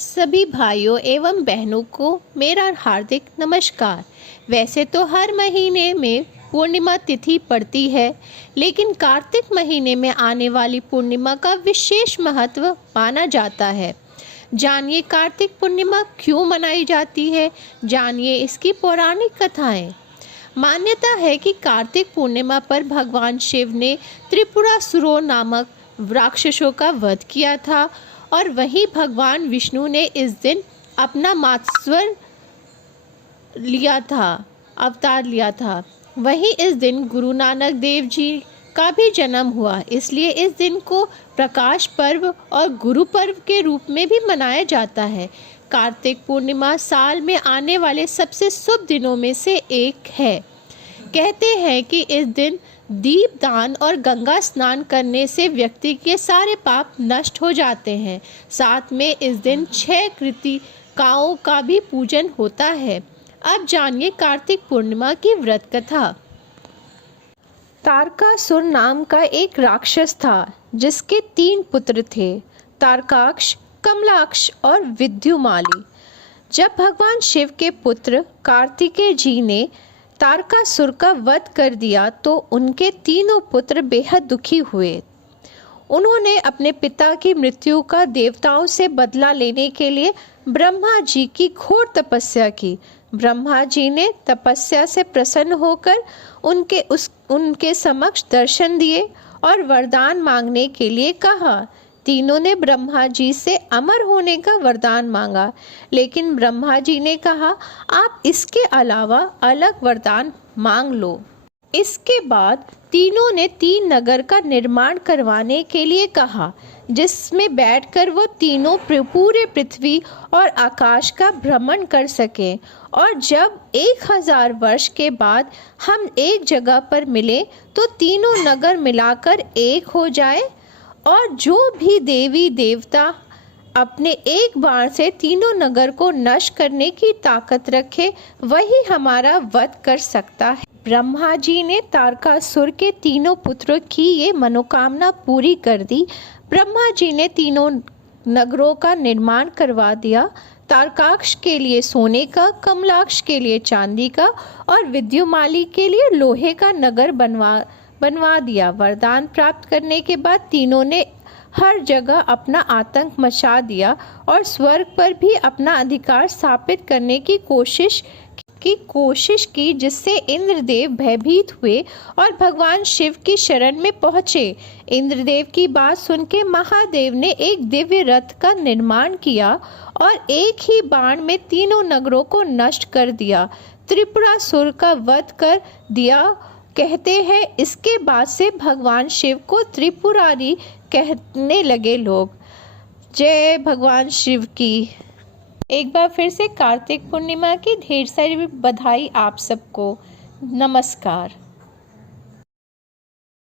सभी भाइयों एवं बहनों को मेरा हार्दिक नमस्कार। वैसे तो हर महीने में पूर्णिमा तिथि पड़ती है, लेकिन कार्तिक महीने में आने वाली पूर्णिमा का विशेष महत्व माना जाता है। जानिए कार्तिक पूर्णिमा क्यों मनाई जाती है, जानिए इसकी पौराणिक कथाएं। मान्यता है कि कार्तिक पूर्णिमा पर भगवान शिव ने त्रिपुरासुरों नामक राक्षसों का वध किया था और वहीं भगवान विष्णु ने इस दिन अपना मातस्वर अवतार लिया था। वहीं इस दिन गुरु नानक देव जी का भी जन्म हुआ, इसलिए इस दिन को प्रकाश पर्व और गुरु पर्व के रूप में भी मनाया जाता है। कार्तिक पूर्णिमा साल में आने वाले सबसे शुभ दिनों में से एक है। कहते हैं कि इस दिन दीप दान और गंगा स्नान करने से व्यक्ति के सारे पाप नष्ट हो जाते हैं। साथ में इस दिन 6 कृतिकाओं का भी पूजन होता है। अब जानिए कार्तिक पूर्णिमा की व्रत कथा। तारकासुर नाम का एक राक्षस था, जिसके 3 पुत्र थे, तारकाक्ष, कमलाक्ष और विद्युमाली। जब भगवान शिव के पुत्र कार्तिकेय जी ने तारकासुर का वध कर दिया तो उनके तीनों पुत्र बेहद दुखी हुए। उन्होंने अपने पिता की मृत्यु का देवताओं से बदला लेने के लिए ब्रह्मा जी की घोर तपस्या की। ब्रह्मा जी ने तपस्या से प्रसन्न होकर उनके समक्ष दर्शन दिए और वरदान मांगने के लिए कहा। तीनों ने ब्रह्मा जी से अमर होने का वरदान मांगा, लेकिन ब्रह्मा जी ने कहा, आप इसके अलावा अलग वरदान मांग लो। इसके बाद तीनों ने 3 नगर का निर्माण करवाने के लिए कहा, जिसमें बैठकर वो तीनों पूरे पृथ्वी और आकाश का भ्रमण कर सकें। और जब 1000 वर्ष के बाद हम एक जगह पर मिले तो तीनों नगर मिलाकर एक हो जाए और जो भी देवी देवता अपने एक बाण से तीनों नगर को नष्ट करने की ताकत रखे, वही हमारा वध कर सकता है। ब्रह्मा जी ने तारकासुर के तीनों पुत्रों की ये मनोकामना पूरी कर दी। ब्रह्मा जी ने तीनों नगरों का निर्माण करवा दिया। तारकाक्ष के लिए सोने का, कमलाक्ष के लिए चांदी का और विद्युमाली के लिए लोहे का नगर बनवा दिया। वरदान प्राप्त करने के बाद तीनों ने हर जगह अपना आतंक मचा दिया और स्वर्ग पर भी अपना अधिकार स्थापित करने की कोशिश की, जिससे इंद्रदेव भयभीत हुए और भगवान शिव की शरण में पहुँचे। इंद्रदेव की बात सुन के महादेव ने एक दिव्य रथ का निर्माण किया और एक ही बाण में तीनों नगरों को नष्ट कर दिया। त्रिपुरासुर का वध कर दिया। कहते हैं इसके बाद से भगवान शिव को त्रिपुरारी कहने लगे लोग। जय भगवान शिव की। एक बार फिर से कार्तिक पूर्णिमा की ढेर सारी बधाई आप सबको। नमस्कार।